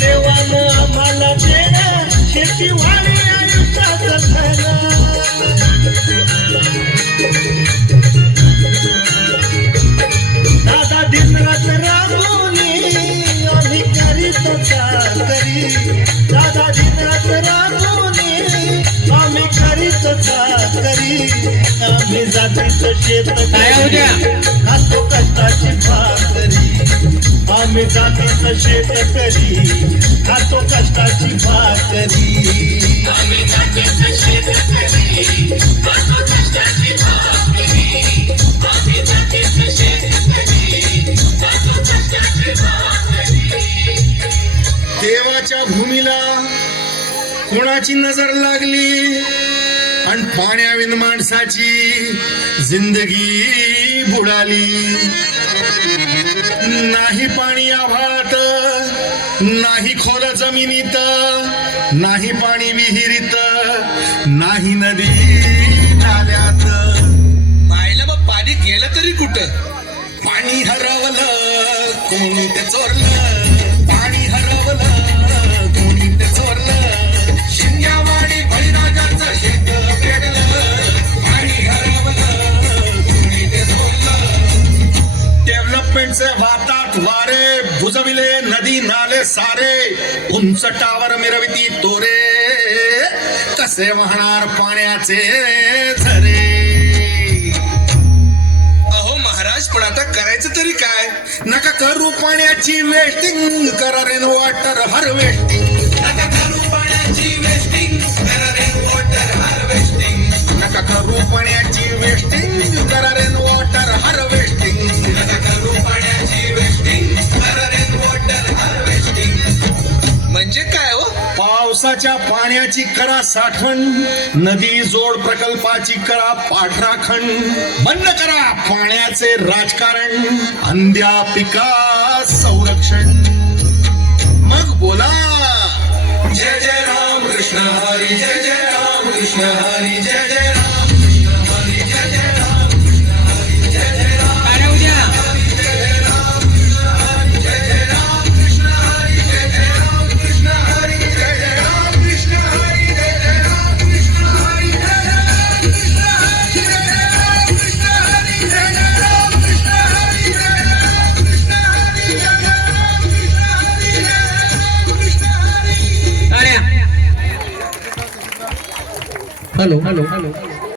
देवानं आम्हाला देणं शेती वाढी आयुष्यात जातीचं शेतकरी खातो कष्टाची भाकरी आम्ही जातीचं शेतकरी खातो कष्टाची भाकरी आम्ही जातीचं शेतकरी खातो कष्टाची भाकरी आम्ही जातीचं शेतकरी खातो कष्टाची भाकरी देवाच्या भूमीला कोणाची नजर लागली आणि पाण्याविन माणसाची जिंदगी बुडाली नाही पाणी आभाळात नाही खोल जमिनीत नाही पाणी विहिरीत नाही नदी नाल्यात पाहिलं मग पाणी गेलं तरी कुठं पाणी हरवलं कोणी ते चोरलं पाणी हरवलं कोणी ते चोरलं शिंग्यावाडी बळीराजाचं शेत पेटलं पाणी हरवलं कोणी ते चोरलं डेव्हलपमेंटचे वातात वारे बुजविले नदी नाले सारे उंच टावर मिरविती तोरे कसे वाहणार पाण्याचे झरे पण आता करायचं तरी काय नका करू पाण्याची वेस्टिंग करा रेन वॉटर हार्वेस्टिंग नका करू पाण्याची वेस्टिंग करा रेन वॉटर हार्वेस्टिंग नका करू पाण्याची वेस्टिंग करा रेन वॉटर हार्वेस्टिंग नका करू पाण्याची वेस्टिंग करा रेन वॉटर हार्वेस्टिंग म्हणजे काय हो पावसाच्या पाण्याची करा साठवण नदी जोड प्रकल्पाची करा पाठराखण बंद करा पाण्याचे राजकारण अंध्या पिका संरक्षण मग बोला जय जय राम कृष्ण हरी जय जय राम कृष्ण हरी जय जय राम कृष्ण हरी जय जय राम कृष्ण हरी जय जय राम हेलो हेलो हेलो